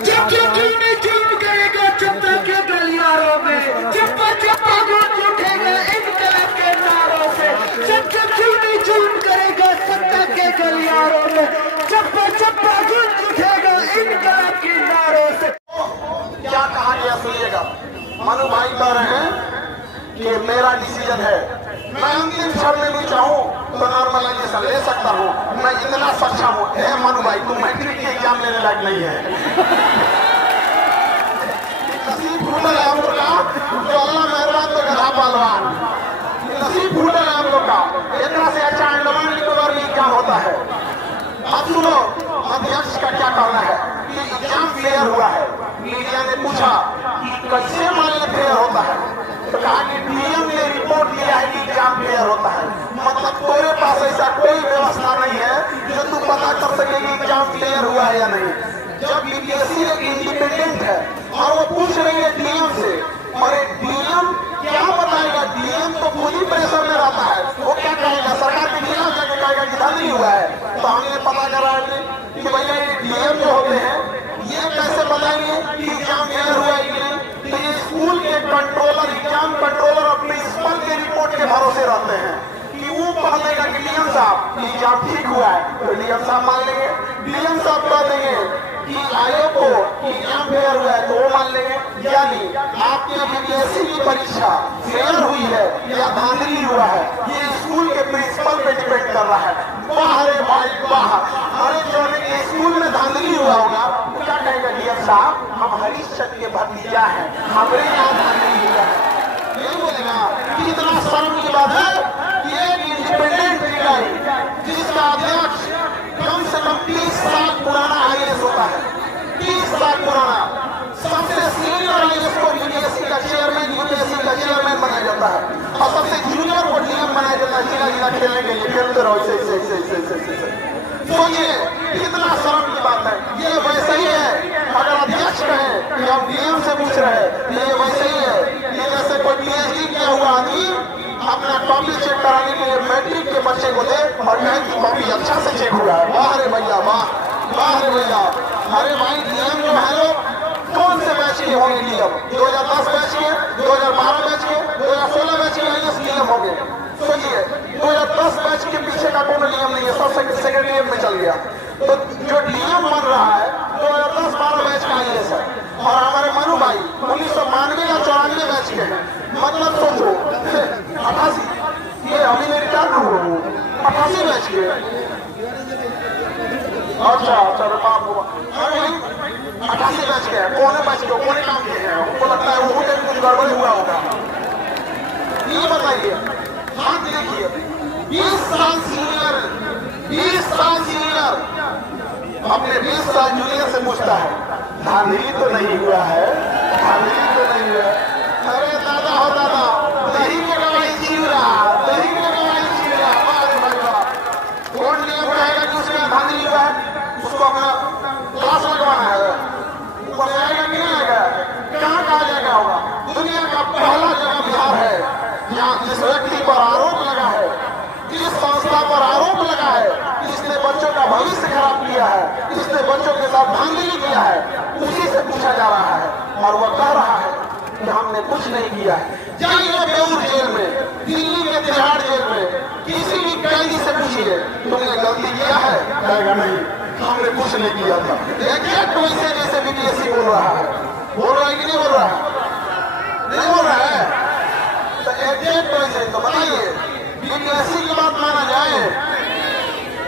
जब नहीं जुल्म करेगा जनता के गलियारों में, चप्पा चप्पा गूंज उठेगा इनकलाब के नारों से। जब नहीं जुल्म करेगा सत्ता के गलियारों में, चप्पा चप्पा गूंज उठेगा इनकलाब के नारों से। क्या कहा गया सुनिएगा। मनु भाई कह रहे हैं कि मेरा डिसीजन है, मैं अंतिम क्षण में भी चाहूं तो नॉर्मलाइजेशन ले सकता हूं, मैं इतना सक्षम हूं। हे मनु भाई, तुम मैट्रिक के एग्जाम लेने लायक नहीं है। नसीब फूटल है हम लोग का, जो अल्लाह मेहरबान तो गधा पहलवान। नसीब फूटल है हम लोग का, इतना से अच्छा अंडमान निकोबार में एग्जाम होता है। अब सुनो अध्यक्ष का क्या कहना है कि एग्जाम क्लियर हुआ है। मीडिया ने पूछा कि कैसे मान्य क्लियर होता है, तो कहा कि डीएम ने रिपोर्ट दिया है कि एग्जाम क्लियर होता है। मतलब तेरे पास ऐसा कोई व्यवस्था नहीं है जो तू पता कर सके कि एग्जाम क्लियर हुआ है या नहीं। जब बीपीएससी एक इंडिपेंडेंट है और वो पूछ रही है डीएम से, और डीएम क्या बताएगा? डीएम तो खुद ही प्रेशर में रहता है, वो क्या कहेगा? सरकार के खिलाफ जाके कहेगा कि धांधली हुआ है। तो हमने पता करा कि भैया ये डीएम जो होते हैं ये कैसे बताएंगे कि एग्जाम क्लियर हुआ है कि नहीं? तो ये स्कूल के कंट्रोलर, एग्जाम कंट्रोलर और प्रिंसिपल के रिपोर्ट के भरोसे रहते हैं कि वो कह देगा कि डीएम साहब एग्जाम ठीक हुआ है, तो डीएम साहब मान लेंगे। डीएम साहब कह देंगे कि आयोग को एग्जाम फेयर हुआ है, तो वो मान लेंगे। यानी आपकी बीपीएससी की परीक्षा फेयर हुई है या धांधली हुआ है, ये स्कूल के प्रिंसिपल पे डिपेंड कर रहा है। बाहर भाई बाहर, अरे जो स्कूल में धांधली हुआ होगा तो क्या कहेगा डीएम साहब, हम हरीशचंद्र के भतीजा हैं, हमारे यहाँ धांधली हुआ है। ये बोलेगा कि इतना शर्म की बात है कि एक इंडिपेंडेंट निकाय जिसका अध्यक्ष कम से कम 30 साल पुराना आईएएस होता है, 30 साल पुराना, सबसे सीनियर आईएएस को यूपीएससी का चेयरमैन, यूपीएससी का चेयरमैन बनाया जाता है, और सबसे जूनियर को डीएम बनाया जाता है। जिला जिला खेलने के लिए खेलते रहो ऐसे। सोचिए कितना शर्म की बात है। ये वैसे ही है, अगर अध्यक्ष कहे कि हम डीएम से पूछ रहे हैं, ये वैसे ही है। ये जैसे कोई पीएचडी किया हुआ आदमी अपना कॉपी चेक कराने के लिए मैट्रिक के बच्चे को दे और कहे कि कॉपी अच्छा से चेक हुआ है। वाह रे भैया वाह, वाह रे भैया। अरे भाई डीएम जो है लोग कौन से बैच के होंगे डीएम? 2010 बैच के, 2012 बैच के, 2016 बैच के आईएएस डीएम होंगे। सोचिए 2010 बैच के पीछे का कोई डीएम नहीं है, सब सेक्रेटरीट में चल गया। तो जो डीएम बन रहा है 2010-12 बैच का आईएएस है, और हमारे मनु भाई 1992 या 94 बैच के हैं। मतलब सोचो 88, ये अभी मेरी क्या कहूँ 88 बैच के। अच्छा बाप, अरे 88 बैच के हैं, कौन बैच के, कौन काम के हैं? उनको लगता है वो कुछ गड़बड़ हुआ होगा। ये बताइए, हाथ देखिए, 20 साल सीनियर, 20 साल सीनियर अपने 20 साल जूनियर से पूछता है धांधली तो नहीं हुआ है, धांधली तो नहीं हुआ है। अरे दादा हो दादा, दही के गवाही चिवरा, दही के गवाही चिवरा। कौन नियम कहेगा कि उसके यहाँ धांधली हुआ है? उसको अपना क्लास लगवाना है, ऊपर से आएगा कि नहीं आएगा? कहाँ कहा जाएगा होगा? दुनिया का पहला जगह बिहार है यहाँ जिस व्यक्ति पर आरोप लगा है, जिस संस्था पर आरोप लगा है, जिसने बच्चों का भविष्य खराब किया है, जिसने बच्चों के साथ धांधली किया है, उसी से पूछा जा रहा है। और वह कह रहा है कि हमने कुछ नहीं किया है। जाइए बेऊर जेल में, दिल्ली के तिहाड़ जेल में, किसी भी कैदी से पूछिए तुमने गलती किया है, कहेगा नहीं, हमने कुछ नहीं किया था। एग्जैक्ट वैसे जैसे बीपीएससी बोल रहा है। बोल रहा है कि नहीं बोल रहा है? नहीं बोल रहा है तो एग्जैक्ट वैसे। तो बताइए बीपीएससी की बात माना जाए,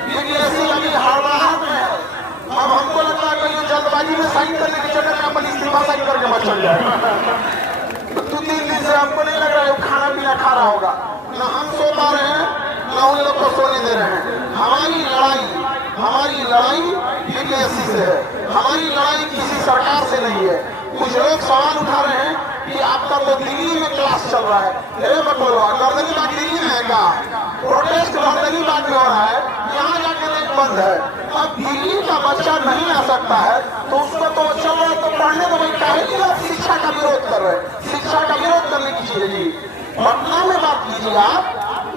बीपीएससी अभी हड़बड़ाहट में है। अब हमको लगता है कि जल्दबाजी में साइन करने के चक्कर में अपन इस्तीफा साइन करके मत चल जाए। 2-3 दिन से हमको नहीं लग रहा है खाना पीना खा रहा होगा, ना हम सो पा रहे हैं ना उन लोग को सोने दे रहे हैं। हमारी लड़ाई बीपीएससी से है, हमारी लड़ाई किसी सरकार से नहीं है। कुछ लोग सवाल उठा रहे हैं कि आपका तो दिल्ली में क्लास चल रहा है। अरे मत बोलो, गर्दनी बाग दिल्ली में है क्या? प्रोटेस्ट गर्दनी बाग में हो रहा है, यहाँ जाके रेट बंद है। अब दिल्ली का बच्चा नहीं आ सकता है तो उसको तो चल रहा है तो पढ़ने तो भाई काहे आप शिक्षा का विरोध कर रहे हैं? शिक्षा का विरोध करने कीजिए जी, पटना में बात कीजिए आप,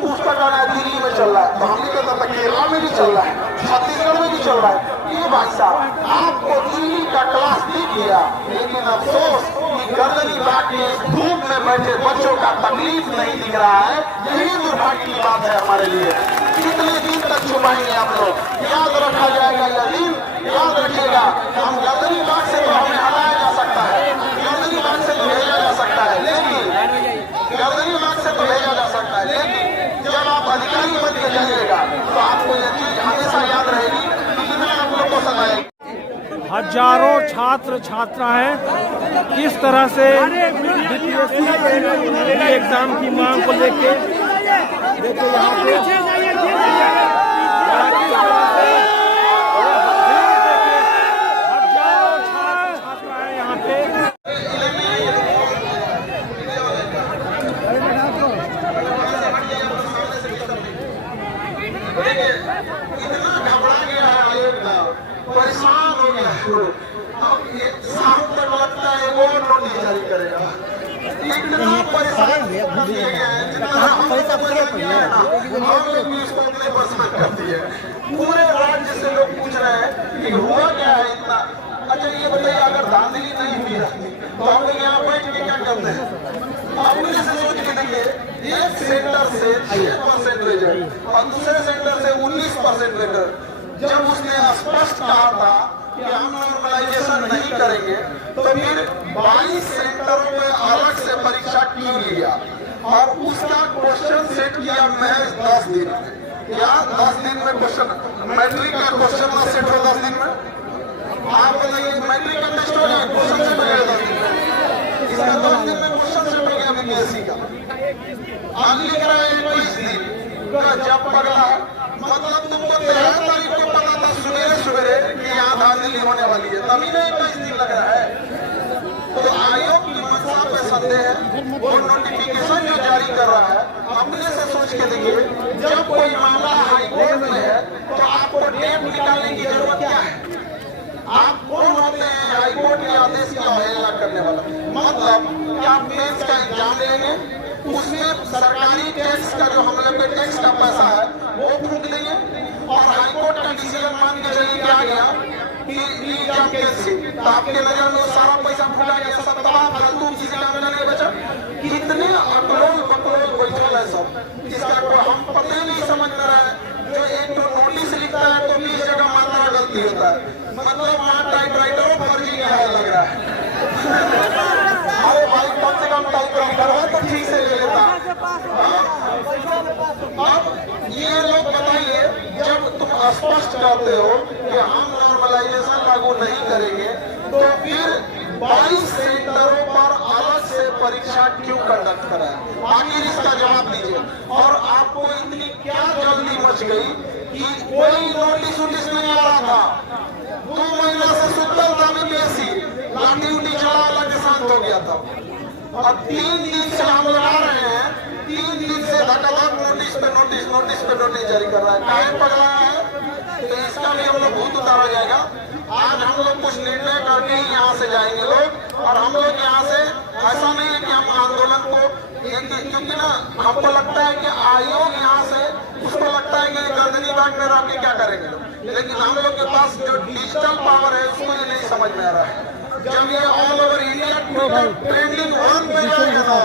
उसका कहना है दिल्ली में चल रहा है, तो हमने कहता था केरला में भी चल रहा है, छत्तीसगढ़ में भी चल रहा है। क्यों भाई साहब, आपको दिल्ली का क्लास नहीं किया, लेकिन अफसोस कि गर्दनी बाग के धूप में बैठे बच्चों का तकलीफ नहीं दिख रहा है। यही दुर्भाग्य की बात है हमारे लिए। कितने दिन तक छुपाएंगे आप लोग? याद रखा जाएगा यह दिन, याद रखिएगा। हम गर्दनी बाग से तो हमें हटाया जा सकता है, गर्दनी बाग से तो भेजा जा सकता है, लेकिन गर्दनी बाग से तो भेजा जा सकता है, लेकिन जब आप अधिकारी बन के जाइएगा तो आपको यह चीज हमेशा याद रहेगी कि कितना आप लोग को सताएगी। हजारों छात्र छात्राएं किस तरह से बीपीएससी एग्जाम की मांग को लेके देखो यहाँ पे हजारों छात्र छात्राएं यहाँ पे इतना घबरा गया है आयोग का, परेशान हो गया है। अब ये शाम तक लगता है वो नोटिस जारी करेगा। इतना परेशान किए गए हैं, जितना हम परेशान किए हैं ना, हम लोग भी इसको अपने परेशान करती है। पूरे राज्य से लोग पूछ रहे हैं कि हुआ क्या है इतना। अच्छा ये बताइए, अगर धांधली नहीं हुई रहती तो हम लोग यहाँ बैठ के क्या करते हैं? अपने से सोच के देखिए, एक सेंटर से 6% रिजल्ट और दूसरे सेंटर से 19% रिजल्ट। जब उसने स्पष्ट कहा था कि हम नॉर्मलाइजेशन नहीं करेंगे, तो फिर 22 सेंटरों में अलग से परीक्षा क्यों लिया और उसका क्वेश्चन सेट किया महज 10 दिन में? क्या 10 दिन में क्वेश्चन, मैट्रिक का क्वेश्चन सेट हो 10 दिन में? आप बताइए, मैट्रिक का टेस्ट हो गया, क्वेश्चन सेट हो गया 10 दिन में? इसका 10 दिन में क्वेश्चन सेट हो गया बीपीएससी का। आज लिख रहा है 21 दिन का, जब पगला मतलब तुमको 13 तारीख को पता था सवेरे सवेरे कि यहाँ धांधली होने वाली है, तभी नहीं 21 दिन लग रहा है। तो आयोग की मंशा पे संदेह है। वो नोटिफिकेशन जो जारी कर रहा है, अपने से सोच के देखिए, जब कोई मामला हाई कोर्ट में है तो आपको डेट निकालने की जरूरत क्या है? आप कौन होते हैं हाई कोर्ट के आदेश की अवहेलना करने वाला? मतलब क्या आप मेंस का एग्जाम लेंगे, उसमें सरकारी टैक्स का जो हम लोग के टैक्स का पैसा है वो फूंक देंगे और हाईकोर्ट का डिसीजन मान के चलिए क्या गया कि एग्जाम कैंसिल, तो आपके नजर में सारा पैसा फूटा गया, सब तबाह फालतू किसी काम में नहीं बचा। कितने अकलोल बकलोल बैठल है सब, जिसका कोई हम पता ही नहीं समझ में रहा है। जो एक तो नोटिस लिखता है तो 20 जगह मात्रा गलती होता है, मतलब वहाँ टाइपराइटरों फर्जी का है लग रहा है। अरे भाई कम से कम टाइपराइटर है तो ठीक से ले लेता। अब ये लोग बताइए, जब तुम स्पष्ट कहते हो कि हम नॉर्मलाइजेशन लागू नहीं करेंगे, तो फिर 22 सेंटरों पर अलग से परीक्षा क्यों कंडक्ट कराए? आखिर इसका जवाब दीजिए। और आपको इतनी क्या जल्दी मच गई कि कोई नोटिस वोटिस नहीं आ रहा था? 2 महीना से सुतल था बीपीएससी, लाठी उठी चला वाला के शांत हो गया था। अब 3 दिन से हम लोग आ रहे हैं, 3 दिन से धक्का-धक नोटिस पे नोटिस, नोटिस पे नोटिस जारी कर रहा है। काहे पगला है? तो इसका भी हम लोग भूत उतारा जाएगा। आज हम लोग कुछ निर्णय करके ही यहाँ से जाएंगे लोग, और हम लोग यहाँ से ऐसा नहीं है कि हम आंदोलन को, क्योंकि ना हमको लगता है कि आयोग यहाँ से, उसको लगता है कि गर्दनी बाग में रह के क्या करेंगे, लेकिन हम लोग के पास जो डिजिटल पावर है उसको ये नहीं समझ में आ रहा है। जब ये ऑल ओवर इंडिया ट्रेंडिंग 1 पे जाएगा ना,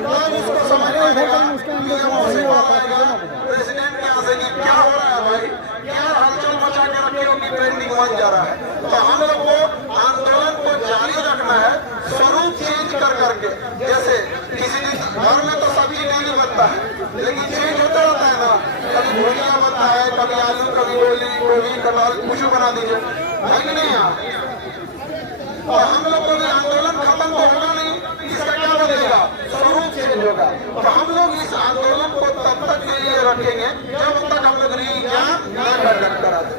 तब उसको समझ में आएगा, प्रेसिडेंट के यहाँ से कि क्या हो रहा है भाई, क्या हलचल मचा के रखे हो कि ट्रेंडिंग 1 जा रहा है। तो हम लोग को आंदोलन को जारी रखना है, स्वरूप चेंज कर करके। जैसे किसी दिन घर में तो सब्जी नहीं बनता है, लेकिन चेंज होता रहता है ना, कभी भुजिया बनता है, कभी आलू, कभी गोली, गोभी, कटहल, कुछ बना दीजिए, है कि नहीं यार? और हम लोग को आंदोलन खत्म तो होगा नहीं, इसका क्या बनेगा? स्वरूप चेंज होगा। तो हम लोग इस आंदोलन को तब तक के लिए रखेंगे जब तक हम लोग एग्जाम न कंडक्ट करा दें।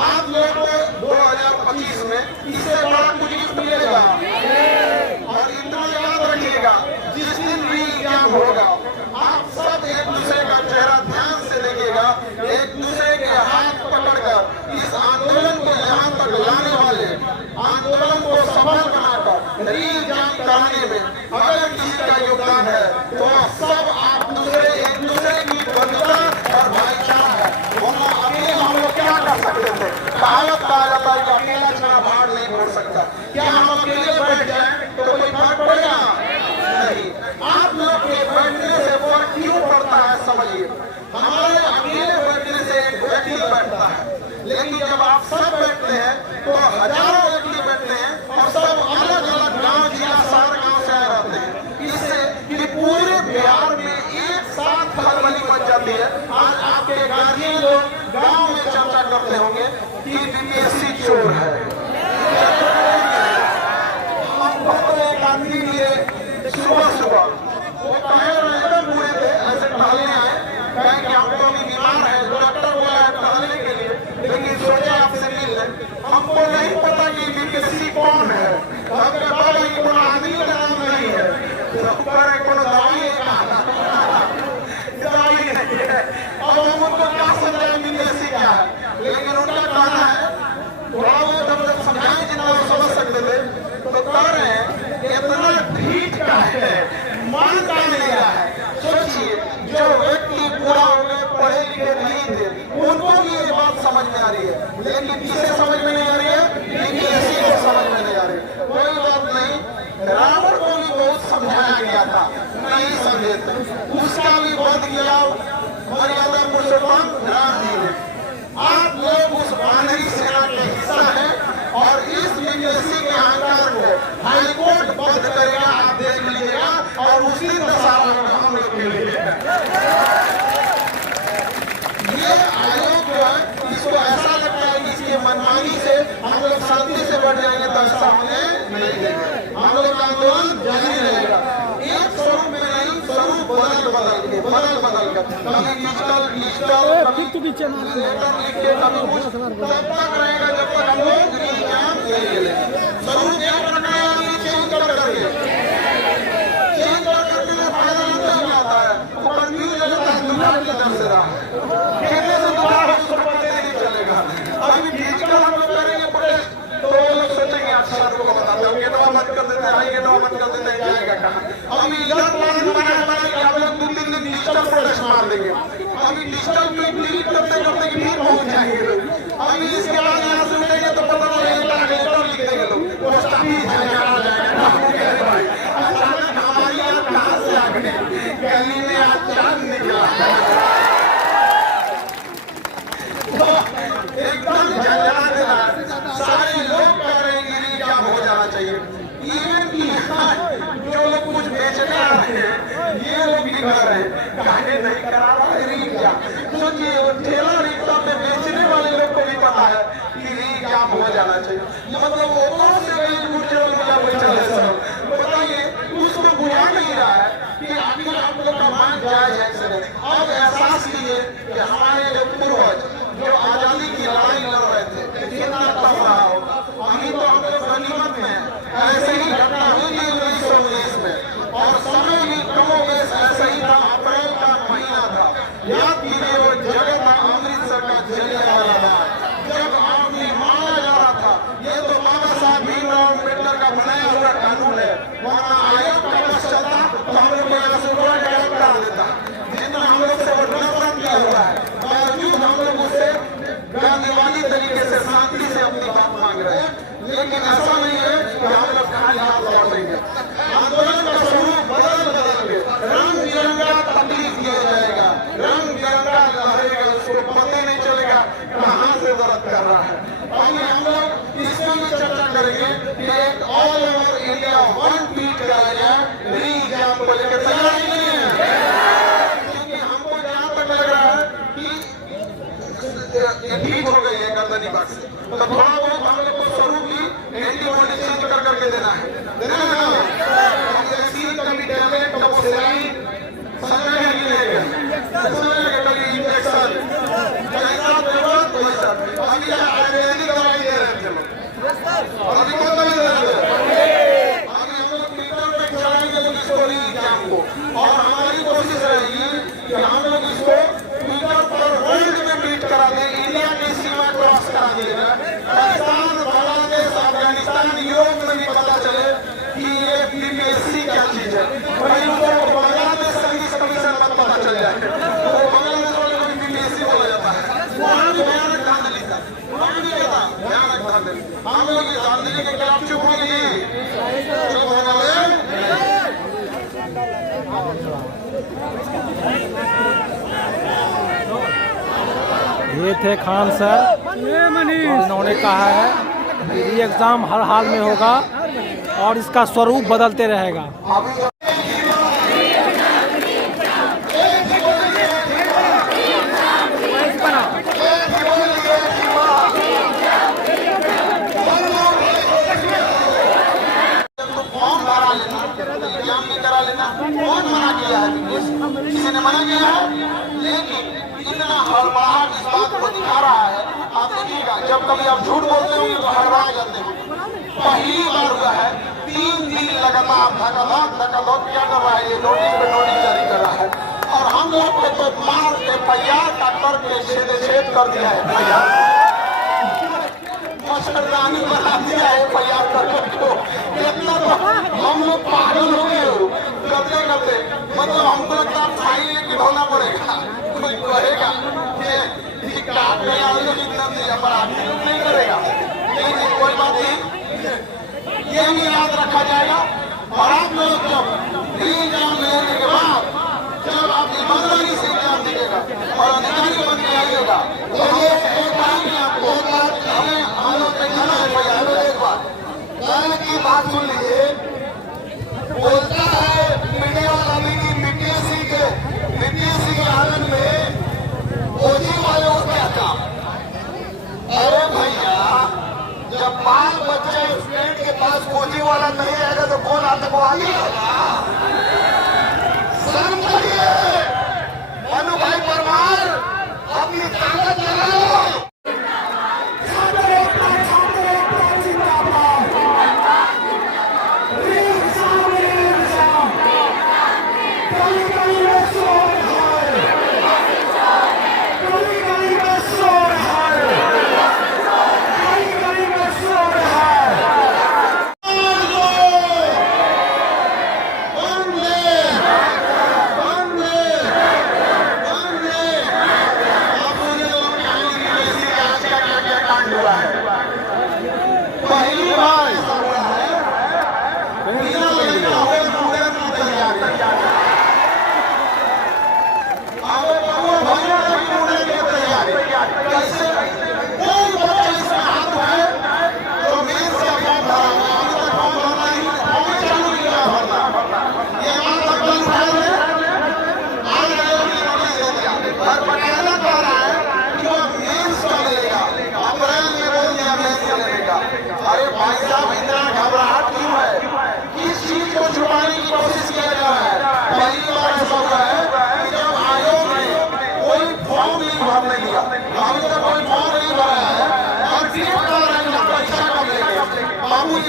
आप लोग को 2025 में इससे बड़ा कुछ गिफ्ट मिलेगा। और इतना याद रखिएगा, जिस दिन भी एग्जाम होगा, आप सब एक दूसरे का चेहरा ध्यान से देखिएगा, एक दूसरे के हाथ पकड़कर इस आंदोलन को यहाँ तक लाने वाले, आंदोलन को सफल बनाकर री-एग्जाम कराने में अगर किसी का योगदान है तो सब आप दूसरे, एक दूसरे की बंधुता और भाईचारा है। अभी हम लोग क्या कर सकते थे? कहावत समझिए, हमारे अकेले बैठने से एक व्यक्ति बैठता है, लेकिन जब आप सब बैठते हैं तो हजारों व्यक्ति बैठते हैं और सब अलग अलग गांव, जिला, शहर, गांव से आए रहते हैं। इससे कि पूरे बिहार में एक साथ खलबली मच जाती है। आज आपके गार्जियन लोग गांव में चर्चा करते होंगे कि बीपीएससी चोर है। एक आदमी लिए सुबह वो टहल रहे पूरे थे, ऐसे टहलने आए, कहें कि हमको अभी बीमार है, डॉक्टर बोला है टहलने के लिए, लेकिन सोचे आपसे मिल लें। हमको नहीं पता कि बीपीएससी कौन है, हमके बाबा की कोनो आदमी का नाम नहीं है, पर कोनो दवाई नहीं है। अब हम उनको क्या समझाएं बीपीएससी क्या है, लेकिन उनका कहना है थोड़ा बहुत हम जब समझाएं जितना वो समझ सकते थे, तो कह रहे हैं इतना ठीक का है, मान का नहीं रहा है। सोचिए, जो व्यक्ति पूरा हो गए, पढ़े लिखे नहीं थे, उनको भी ये बात समझ में आ रही है, लेकिन किसे समझ में नहीं आ रही है? बीपीएससी को समझ में नहीं आ रही। कोई बात नहीं, रावण को भी बहुत समझाया गया था, नहीं समझे थे, उसका भी वध किया मर्यादा पुरुषोत्तम राम जी ने। आप लोग उस वानरी सेना के हिस्सा हैं और इस बीपीएससी के अहंकार को हाईकोर्ट बंद करेगा, आप देख लीजिएगा, और उसी दशहरा में हम लोग के लिए ये आयोग जो है, इसको ऐसा लगता है कि इसकी मनमानी से हम लोग शांति से बढ़ जाएंगे, तो ऐसा होने नहीं देंगे। हम लोग का आंदोलन जारी रहेगा, एक स्वरूप में नहीं, स्वरूप बदल कर कभी डिजिटल लेटर लिख के कभी कुछ तब तक रहेगा जब तक हम लोग एग्जाम नहीं लेंगे। स्वरूप एक प्रक्रिया चेंज करके फायदा नहीं आता है, कंफ्यूज होता है, दुनिया की दर से रहा कहने से दोबारा नहीं चलेगा। अभी डिजिटल हम लोग करेंगे प्रोटेस्ट, तो वो लोग सोचेंगे अच्छा लोगों को बताते हैं, गेटवा मत कर देते हैं, गेटवा मत कर देते हैं, जाएगा कहाँ? अभी इधर प्लान बनाया कि हम लोग 2-3 दिन डिजिटल प्रोटेस्ट मार देंगे। अभी डिजिटल डिलीट करते करते फिर पहुंच जाएंगे लोग। अभी इसके बाद यहाँ से उठेंगे तो पता लगेगा लेटर लिख देंगे लोग, पोस्ट ऑफिस जाएगा, अचानक हमारी यहाँ कहाँ से आ गए, गली में आज चांद निकला, एकदम जला देना। सारे लोग कह रहे हैं कि क्या हो जाना चाहिए, इवन की जो लोग कुछ बेचने आ रहे हैं ये लोग भी कह रहे हैं काहे नहीं करा रहा है क्या। सोचिए, वो ठेला रिक्शा पे बेचने वाले लोग को भी पता है कि क्या हो जाना चाहिए, मतलब वो से बताइए, उसको बुझा नहीं रहा है कि आखिर आप लोग का मान जायज है। अब एहसास कीजिए कि हमारे जो पूर्वज जो आजादी की लड़ाई लड़ रहे थे कितना टफ रहा हो। अभी तो हम लोग गनीमत में ऐसे ही घटना हुई 1919 में, और समय भी कमोबेश ऐसे ही था। अप्रैल का महीना था, याद कीजिए वो जगह था अमृतसर का जलियांवाला बाग, जब आदमी मारा जा रहा था। ये तो बाबा साहब भीमराव अम्बेडकर का बनाया हुआ कानून है, वरना आयोग का बस चलता तो हम लोग यहाँ से गायब करा देता। जितना हम लोग से नफरत किया हुआ है, बावजूद हम लोग उससे गांधीवादी तरीके से शांति से अपनी बात मांग रहे हैं, लेकिन ऐसा नहीं है कि हम लोग खाली हाथ लौटेंगे। आंदोलन का स्वरूप बदल के रंग बिरंगा तकलीफ दिया जाएगा, रंग बिरंगा लहरेगा, उसको पता नहीं चलेगा कहाँ से दर्द कर रहा है। और हम लोग इसमें भी चर्चा करेंगे कि एक all over India one tweet कराया जाए री एग्जाम को लेकर, तैयारी नहीं है, क्योंकि हमको जहाँ तक लग रहा है कि ठीक हो गई है गर्दनी बात से, तो थोड़ा बहुत हम लोग को स्वरूप की एंटीबॉडी चेंज कर करके देना है। वैक्सीन का भी टैबलेट का वो सलाइन समय नहीं लेगा, कभी इंजेक्शन जैसा जरूरत वैसा। अभी आयुर्वेदिक दवाई दे रहे थे लोग, अभी कौन दवाई दे रहे थे? अभी हम लोग ट्विटर पे चलाएंगे लोग इसको री एग्जाम को, और हमारी कोशिश रहेगी कि हम लोग इसको ट्विटर पर वर्ल्ड में ट्वीट करा दें, इंडिया की सीमा क्रॉस करा देगा, पाकिस्तान, बांग्लादेश, अफगानिस्तान, यूरोप में भी पता चले कि ये बीपीएससी क्या चीज है। भाई उनको बांग्लादेश सर्विस कमीशन मत पता चल जाए, तो बांग्लादेश वाले को भी बीपीएससी बोला जाता है, वहाँ भी भयानक धांधली था, वहाँ भी क्या था भयानक धांधली। हम लोग इस धांधली के खिलाफ चुप हो गए, चुप होने वाले ये थे खान सर, इन्होंने कहा है कि री एग्ज़ाम हर हाल में होगा और इसका स्वरूप बदलते रहेगा। कौन मना किया है? किसी ने मना किया है? लेकिन इतना हड़बड़ाहट इस बात को दिखा रहा है। आप देखिएगा, जब कभी आप झूठ बोलते होंगे तो हड़बड़ा जाते हैं। पहली बार हुआ है 3 दिन लगातार धक्का-धक क्या कर रहा है? ये नोटिस पे नोटिस जारी कर रहा है और हम लोग को तो मार के FIR का करके छेद कर दिया है। मच्छरदानी बना दिया है FIR करके। इतना तो हम लोग पागल हो गए करते मतलब हमको लगता है फाइन लेके ढोना पड़ेगा। कोई कहेगा कि काट में आलू कितना दिया पर आदमी लोग नहीं करेगा। लेकिन कोई बात नहीं, ये भी याद रखा जाएगा। और आप लोग जब एग्जाम लेने के बाद जब आप ईमानदारी से एग्जाम दीजिएगा और अधिकारी बन के आइएगा तो आपको हम लोग एक बार की बात सुन लीजिए। बोलता है मीडिया वाला बीपीएससी के आनंद में कोचिंग वालों को क्या काम? अरे भैया, जब 5 बच्चे स्टूडेंट के पास कोचिंग वाला नहीं आएगा तो कौन आतंकवादी होगा? शर्म करिए। मनु भाई परमार, अपनी ताकत लगाओ।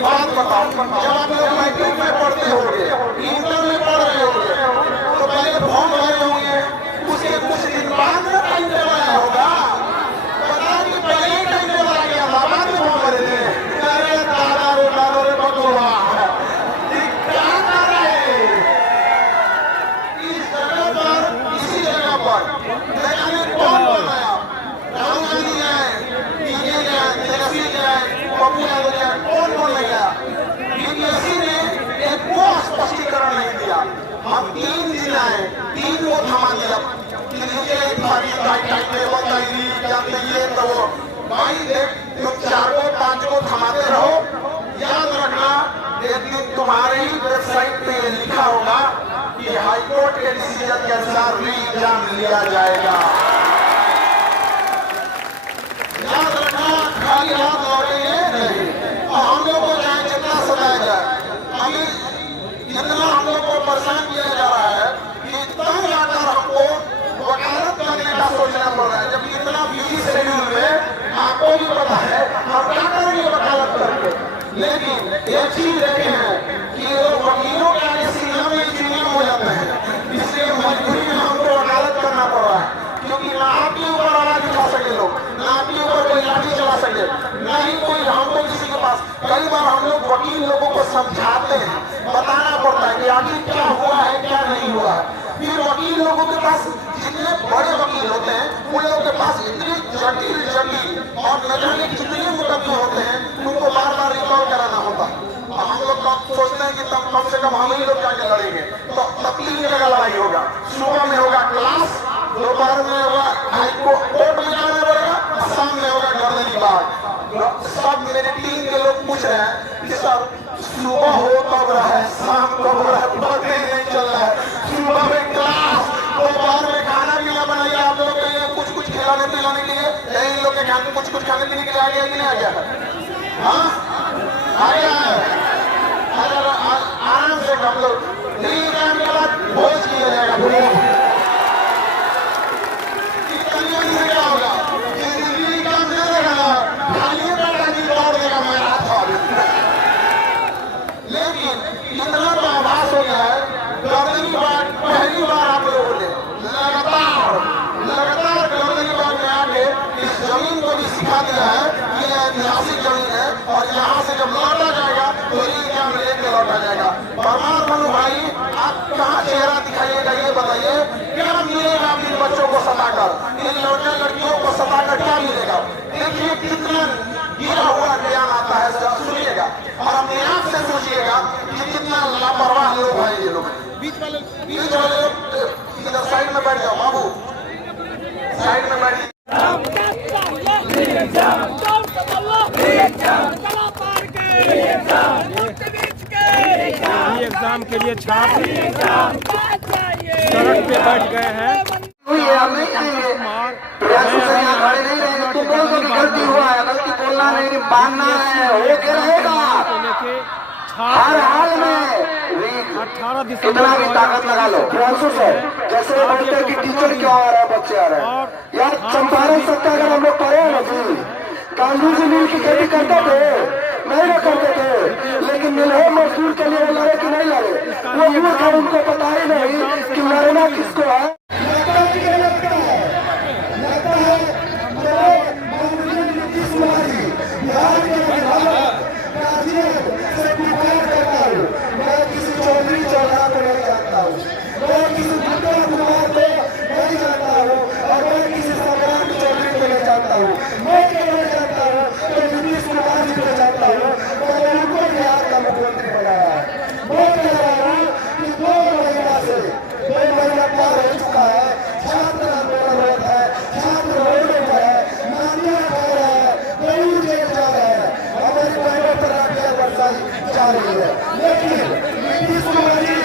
बात बताओ, जब आप लोग मैट्रिक में पढ़ते होंगे, इंटर में पढ़ रहे होंगे, तो पहले फॉर्म भरे होंगे, उसके कुछ दिन बाद में टाइम टेबल आया होगा। पता नहीं पहले टाइम टेबल आ गया, बाद में फॉर्म भरे थे। अरे दादा रे बटोरा क्या कर रहे? इस जगह पर, इसी जगह पर मैंने कौन बनाया? राहुल गांधी गए, डीजे गए, तेजस्वी गए, पप्पू यादव गए, कौन नहीं गया? बीपीएससी ने एक को स्पष्टीकरण नहीं दिया। हम 3 दिन आए, 3 को थमा दिया। ये तो भाई देख, तुम 4 को 5 को थमाते रहो। याद रखना, एक दिन तुम्हारे ही वेबसाइट पे ये लिखा होगा कि हाईकोर्ट के डिसीजन के अनुसार री एग्जाम लिया जाएगा। याद रखना, खाली हाथ लौटेंगे नहीं। और हम लोग को चाहे जितना सताया जाए, अभी इतना हम लोग को परेशान किया जा रहा है कि तंग आकर हमको वकालत करने का सोचना पड़ रहा है। जब इतना बिजी शेड्यूल में आपको भी पता है हम क्या करेंगे वकालत करके। लेकिन एक चीज देखे हैं कि वकीलों के आगे सीना में चीना हो जाता है, इसलिए मजबूरी में हमको वकालत करना पड़ रहा है। क्योंकि ना आपके ऊपर आवाज उठा सके लोग, ना आपके ऊपर कोई लाठी चला सके, ना ही कोई हमको किसी के पास। कई बार हम लोग वकील लोगों को समझाते हैं, बताना पड़ता है कि आखिर क्या हुआ है क्या नहीं हुआ है। फिर वकील लोगों के पास, जितने बड़े वकील होते हैं उन लोगों के पास इतनी जटिल और न जाने कितने मुकदमे होते हैं, उनको बार बार रिकॉल कराना होता है। हम लोग सोचते हैं कि तब कम से कम हम ही लोग जाके लड़ेंगे, तो तब 3 जगह लड़ाई होगा। सुबह में होगा क्लास, दोपहर में होगा हाईकोर्ट में जाना पड़ेगा, रहे हैं कि सर सुबह हो तब रहे, शाम कब रहे, पता ही नहीं चल रहा है। सुबह में क्लास, दोपहर में खाना पीना बनाइए आप लोग के लिए, कुछ कुछ खिलाने पिलाने के लिए, इन लोग के खाने कुछ कुछ खाने पीने के लिए आ गया कि नहीं आ गया है? हाँ आ गया है। आराम से हम लोग दिल्ली जाने के बाद भोज किया जाएगा। क्या होगा दिल्ली का खाली दौड़ देगा मैराथन। लेकिन इतना तो आभास हो गया है, पहली बार आप लोगों ने लगातार गर्दनी बाग में आके इस जमीन को भी सिखा दिया है कि यह ऐतिहासिक जमीन है और यहाँ से जब लौटा जाएगा तो ये में लेके लौटा जाएगा। परमार मनु भाई, आप कहाँ चेहरा दिखाइएगा ये बताइए, क्या मिलेगा इन बच्चों को सताकर, इन लड़के लड़कियों को सताकर क्या मिलेगा? देखिए कितना गिरा हुआ ज्ञान आता है, सुनिएगा और अपने आप से सोचिएगा कि कितना लापरवाह लोग हैं ये लोग। बीच वाले इधर साइड में बैठ जाओ बाबू, साइड में बैठ। एग्जाम के लिए छात्र सड़क पे बैठ गए हैं। तुम बोल दो कि गलती हुआ है, गलती बोलना नहीं, मानना है, हो के रहेगा हर हाल में। 18 दिसंबर कितना भी ताकत लगा लो सर, जैसे बोलते हैं कि टीचर क्यों आ रहा है, बच्चे आ रहे हैं यार। चंपारण सत्याग्रह हम लोग करे ना जी, गांधी जी मिल की खेती करते थे, नहीं ना करते थे, लेकिन मिले मजदूर के लिए लड़े कि नहीं लड़े, वो मूर्ख है, उनको पता ही नहीं कि लड़ना किसको है। मैं किसी चौधरी चौधरा को नहीं जानता हूँ, मैं किसी भट्टो कुमार को नहीं जानता हूँ और मैं किसी सम्राट चौधरी को नहीं जानता हूँ। मैं क्या नहीं जानता हूँ तो नीतीश कुमार जी को जानता हूँ, मैंने उनको बिहार का मुख्यमंत्री बनाया है। मैं कह रहा हूँ कि 2 महीना पार हो चुका है, छात्र आंदोलन होता है, छात्र रोडों पर है, नालियां खा रहे हैं, गरीब जेल जा रहे हैं, हमारी बहनों पर आगे बरसाई जा रही है, लेकिन नीतीश कुमार जी